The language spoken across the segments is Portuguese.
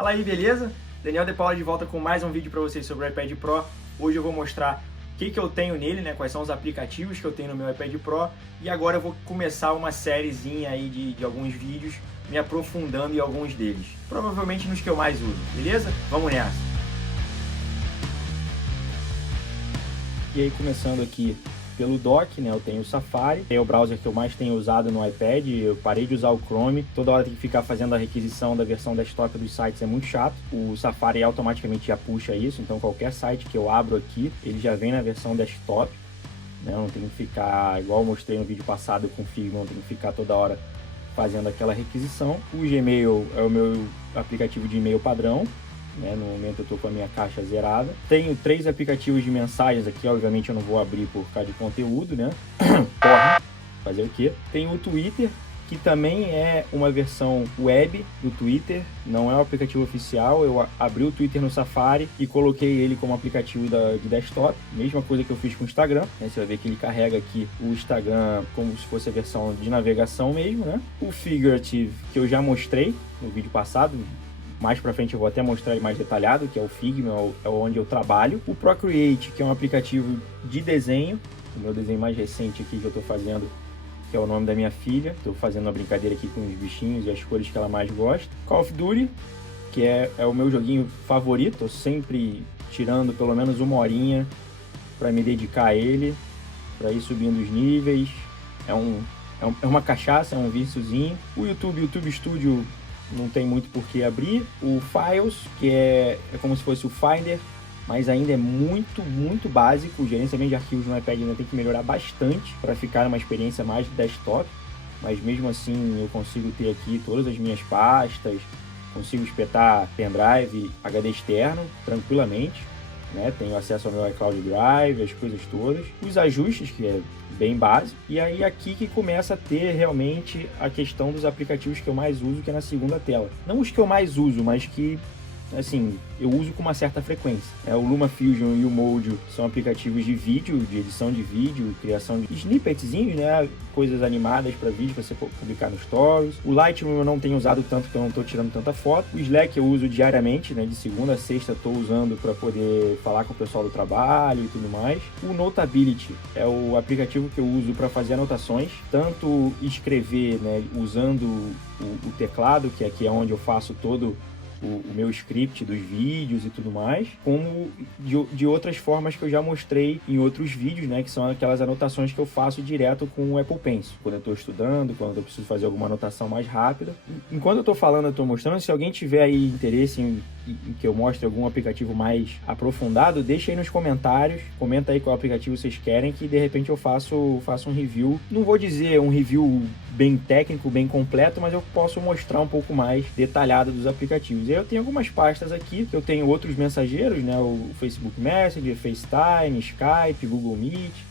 Fala aí, beleza? Daniel De Paula de volta com mais um vídeo para vocês sobre o iPad Pro. Hoje eu vou mostrar o que eu tenho nele, né? Quais são os aplicativos que eu tenho no meu iPad Pro. E agora eu vou começar uma sériezinha aí de alguns vídeos, me aprofundando em alguns deles. Provavelmente nos que eu mais uso, beleza? Vamos nessa! E aí, começando aqui pelo dock, né, eu tenho o Safari, é o browser que eu mais tenho usado no iPad. Eu parei de usar o Chrome, toda hora tem que ficar fazendo a requisição da versão desktop dos sites, é muito chato. O Safari automaticamente já puxa isso, então qualquer site que eu abro aqui, ele já vem na versão desktop, né, não tem que ficar, igual eu mostrei no vídeo passado com o Figma, não tem que ficar toda hora fazendo aquela requisição. O Gmail é o meu aplicativo de e-mail padrão, né? No momento eu estou com a minha caixa zerada. Tenho 3 aplicativos de mensagens aqui, obviamente eu não vou abrir por causa de conteúdo, né? Porra, fazer o quê? Tem o Twitter, que também é uma versão web do Twitter, não é o aplicativo oficial. Eu abri o Twitter no Safari e coloquei ele como aplicativo de desktop, mesma coisa que eu fiz com o Instagram, né? Você vai ver que ele carrega aqui o Instagram como se fosse a versão de navegação mesmo, né? O Figurative, que eu já mostrei no vídeo passado, mais pra frente eu vou até mostrar ele mais detalhado, que é o Figma, é onde eu trabalho. O Procreate, que é um aplicativo de desenho, o meu desenho mais recente aqui que eu tô fazendo, que é o nome da minha filha. Tô fazendo uma brincadeira aqui com os bichinhos e as cores que ela mais gosta. Call of Duty, que é o meu joguinho favorito, tô sempre tirando pelo menos uma horinha pra me dedicar a ele, pra ir subindo os níveis. É uma cachaça, é um viciozinho. O YouTube Studio, não tem muito por que abrir. O Files, que é como se fosse o Finder, mas ainda é muito básico. O gerenciamento de arquivos no iPad ainda tem que melhorar bastante para ficar uma experiência mais de desktop, mas mesmo assim eu consigo ter aqui todas as minhas pastas, consigo espetar pendrive, HD externo tranquilamente, né? Tenho acesso ao meu iCloud Drive, as coisas todas. Os ajustes, que é bem básico. E aí aqui que começa a ter realmente a questão dos aplicativos que eu mais uso, que é na segunda tela. Não os que eu mais uso, mas que, assim, eu uso com uma certa frequência. O LumaFusion e o Mojo são aplicativos de vídeo, de edição de vídeo, criação de snippetzinhos, né? Coisas animadas para vídeo, para você publicar nos stories. O Lightroom eu não tenho usado tanto, porque eu não estou tirando tanta foto. O Slack eu uso diariamente, né? De segunda a sexta estou usando para poder falar com o pessoal do trabalho e tudo mais. O Notability é o aplicativo que eu uso para fazer anotações, tanto escrever, né? Usando o teclado, que aqui é onde eu faço todo o meu script dos vídeos e tudo mais, como de outras formas que eu já mostrei em outros vídeos, né, que são aquelas anotações que eu faço direto com o Apple Pencil, quando eu estou estudando, quando eu preciso fazer alguma anotação mais rápida. Enquanto eu estou falando, eu estou mostrando. Se alguém tiver aí interesse em que eu mostre algum aplicativo mais aprofundado, deixa aí nos comentários, comenta aí qual aplicativo vocês querem, que de repente eu faço um review. Não vou dizer um review bem técnico, bem completo, mas eu posso mostrar um pouco mais detalhado dos aplicativos. E aí eu tenho algumas pastas aqui, que eu tenho outros mensageiros, né? O Facebook Messenger, FaceTime, Skype, Google Meet,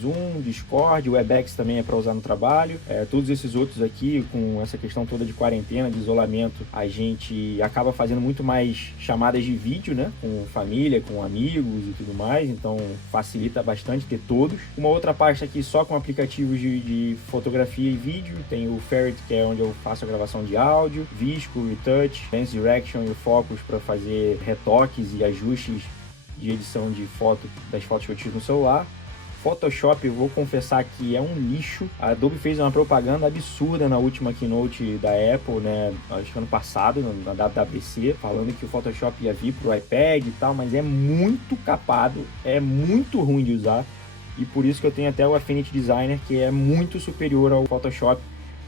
Zoom, Discord, o Webex também é para usar no trabalho. Todos esses outros aqui, com essa questão toda de quarentena, de isolamento, a gente acaba fazendo muito mais chamadas de vídeo, né? Com família, com amigos e tudo mais, então facilita bastante ter todos. Uma outra pasta aqui só com aplicativos de fotografia e vídeo. Tem o Ferret, que é onde eu faço a gravação de áudio, Visco, Retouch, Dance Direction e o Focus para fazer retoques e ajustes de edição de foto, das fotos que eu tiro no celular. Photoshop, eu vou confessar que é um lixo. A Adobe fez uma propaganda absurda na última keynote da Apple, né? Acho que ano passado, na WWDC, falando que o Photoshop ia vir pro iPad e tal, mas é muito capado, é muito ruim de usar. E por isso que eu tenho até o Affinity Designer, que é muito superior ao Photoshop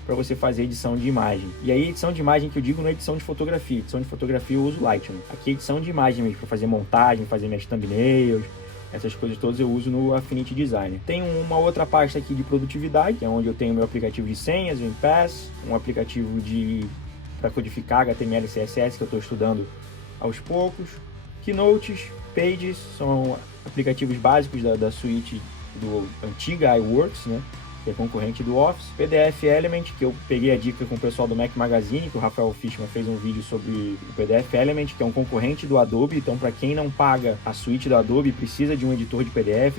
para você fazer edição de imagem. E aí, edição de imagem que eu digo não é edição de fotografia. Edição de fotografia eu uso Lightroom. Aqui é edição de imagem mesmo, para fazer montagem, fazer minhas thumbnails, essas coisas todas eu uso no Affinity Designer. Tem uma outra pasta aqui de produtividade, que é onde eu tenho meu aplicativo de senhas, o Impass, um aplicativo para codificar HTML e CSS que eu estou estudando aos poucos. Keynotes, Pages, são aplicativos básicos da suíte do antiga iWorks, né? Que é concorrente do Office. PDF Element, que eu peguei a dica com o pessoal do Mac Magazine, que o Rafael Fishman fez um vídeo sobre o PDF Element, que é um concorrente do Adobe. Então, para quem não paga a suíte do Adobe, precisa de um editor de PDF,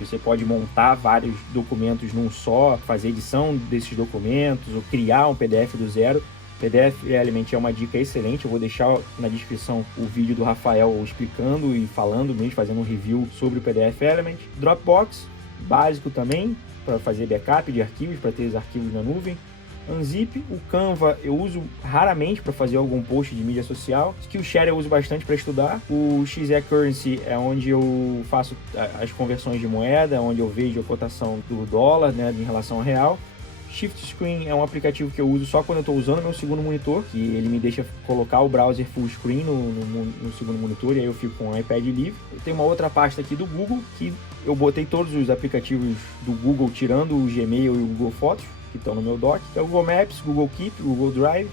você pode montar vários documentos num só, fazer edição desses documentos, ou criar um PDF do zero. PDF Element é uma dica excelente, eu vou deixar na descrição o vídeo do Rafael explicando e falando mesmo, fazendo um review sobre o PDF Element. Dropbox, básico também, para fazer backup de arquivos, para ter os arquivos na nuvem. Unzip, o Canva eu uso raramente para fazer algum post de mídia social. Skillshare eu uso bastante para estudar. O XE Currency é onde eu faço as conversões de moeda, onde eu vejo a cotação do dólar, né, em relação ao real. Shift Screen é um aplicativo que eu uso só quando eu estou usando meu segundo monitor, que ele me deixa colocar o browser full screen no segundo monitor, e aí eu fico com o iPad livre. Eu tenho uma outra pasta aqui do Google, que eu botei todos os aplicativos do Google, tirando o Gmail e o Google Fotos, que estão no meu dock, que é o Google Maps, Google Keep, Google Drive,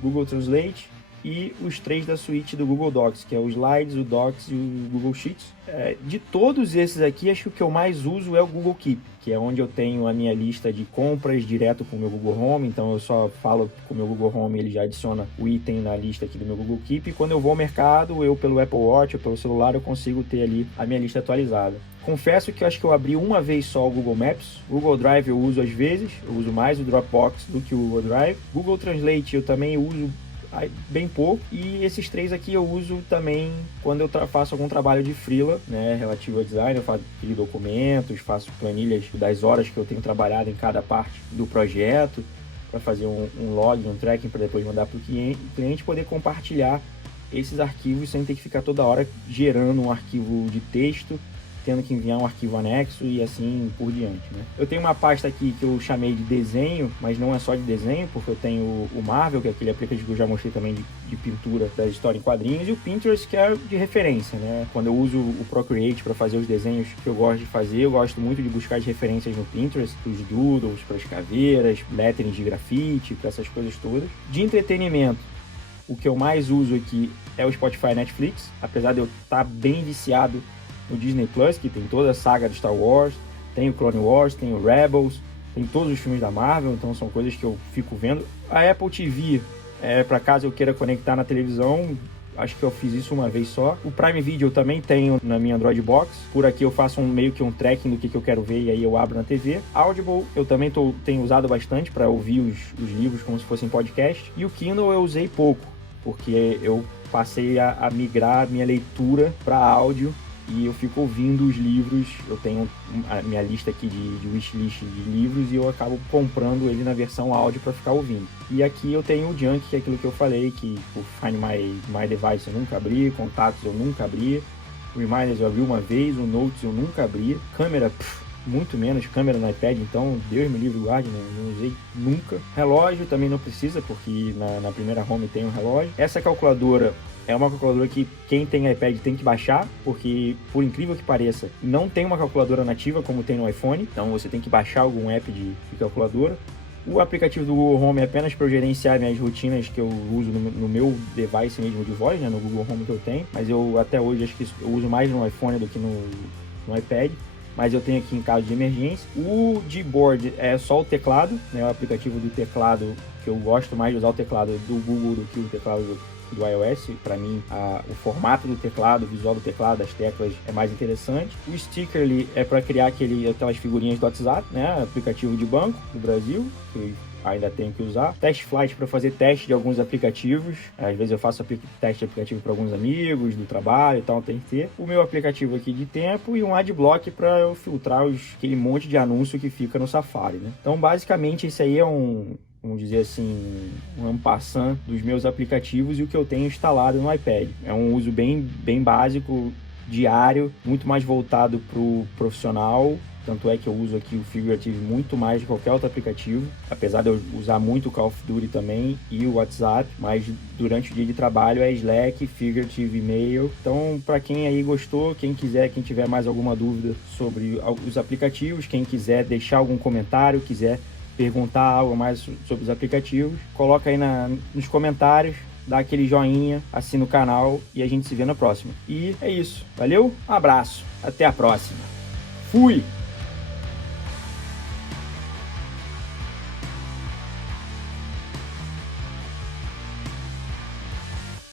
Google Translate e os 3 da suíte do Google Docs, que é o Slides, o Docs e o Google Sheets. De todos esses aqui, acho que o que eu mais uso é o Google Keep, que é onde eu tenho a minha lista de compras direto com o meu Google Home, então eu só falo com o meu Google Home, ele já adiciona o item na lista aqui do meu Google Keep, e quando eu vou ao mercado, eu pelo Apple Watch ou pelo celular, eu consigo ter ali a minha lista atualizada. Confesso que eu acho que eu abri uma vez só o Google Maps. Google Drive eu uso às vezes, eu uso mais o Dropbox do que o Google Drive. Google Translate eu também uso bem pouco, e esses 3 aqui eu uso também quando eu faço algum trabalho de freela, né, relativo a design. Eu faço documentos, faço planilhas das horas que eu tenho trabalhado em cada parte do projeto, para fazer um log, um tracking para depois mandar para o cliente poder compartilhar esses arquivos sem ter que ficar toda hora gerando um arquivo de texto, tendo que enviar um arquivo anexo e assim por diante, né? Eu tenho uma pasta aqui que eu chamei de desenho, mas não é só de desenho, porque eu tenho o Marvel, que é aquele aplicativo que eu já mostrei também de pintura da história em quadrinhos, e o Pinterest, que é de referência, né? Quando eu uso o Procreate para fazer os desenhos que eu gosto de fazer, eu gosto muito de buscar as referências no Pinterest, os doodles, para as caveiras, lettering de grafite, para essas coisas todas. De entretenimento, o que eu mais uso aqui é o Spotify e Netflix, apesar de eu estar bem viciado no Disney Plus, que tem toda a saga de Star Wars, tem o Clone Wars, tem o Rebels, tem todos os filmes da Marvel, então são coisas que eu fico vendo. A Apple TV, para caso eu queira conectar na televisão, acho que eu fiz isso uma vez só. O Prime Video eu também tenho na minha Android Box, por aqui eu faço meio que um tracking do que eu quero ver, e aí eu abro na TV. Audible eu também tenho usado bastante para ouvir os livros como se fossem podcast, e o Kindle eu usei pouco, porque eu passei a migrar a minha leitura para áudio, e eu fico ouvindo os livros. Eu tenho a minha lista aqui de wishlist de livros, e eu acabo comprando ele na versão áudio para ficar ouvindo. E aqui eu tenho o Junk, que é aquilo que eu falei, que o Find My Device eu nunca abri, Contatos eu nunca abri, Reminders eu abri uma vez, o Notes eu nunca abri, câmera, muito menos, câmera no iPad, então Deus me livre, guarde, não usei nunca. Relógio também não precisa, porque na primeira home tem um relógio. Essa calculadora é uma calculadora que quem tem iPad tem que baixar, porque, por incrível que pareça, não tem uma calculadora nativa como tem no iPhone, então você tem que baixar algum app de calculadora. O aplicativo do Google Home é apenas para eu gerenciar minhas rotinas que eu uso no meu device mesmo de voz, né, no Google Home que eu tenho, mas eu até hoje acho que eu uso mais no iPhone do que no iPad. Mas eu tenho aqui em caso de emergência. O Gboard é só o teclado, né, o aplicativo do teclado, que eu gosto mais de usar o teclado do Google do que o teclado do iOS. Para mim, o formato do teclado, o visual do teclado, das teclas é mais interessante. O Stickerly é para criar aquelas figurinhas do WhatsApp, né, aplicativo de banco do Brasil, que ainda tenho que usar. TestFlight para fazer teste de alguns aplicativos. Às vezes eu faço teste de aplicativo para alguns amigos do trabalho e tal, tem que ter. O meu aplicativo aqui de tempo e um Adblock para eu filtrar aquele monte de anúncio que fica no Safari, né? Então, basicamente, esse aí é vamos dizer assim, um en passant dos meus aplicativos e o que eu tenho instalado no iPad. É um uso bem básico, diário, muito mais voltado para o profissional. Tanto é que eu uso aqui o Figurative muito mais de qualquer outro aplicativo, apesar de eu usar muito o Call of Duty também e o WhatsApp, mas durante o dia de trabalho é Slack, Figurative, e-mail. Então, para quem aí gostou, quem tiver mais alguma dúvida sobre os aplicativos, quem quiser deixar algum comentário, quiser perguntar algo mais sobre os aplicativos, coloca aí nos comentários, dá aquele joinha, assina o canal e a gente se vê na próxima. E é isso. Valeu, um abraço, até a próxima. Fui!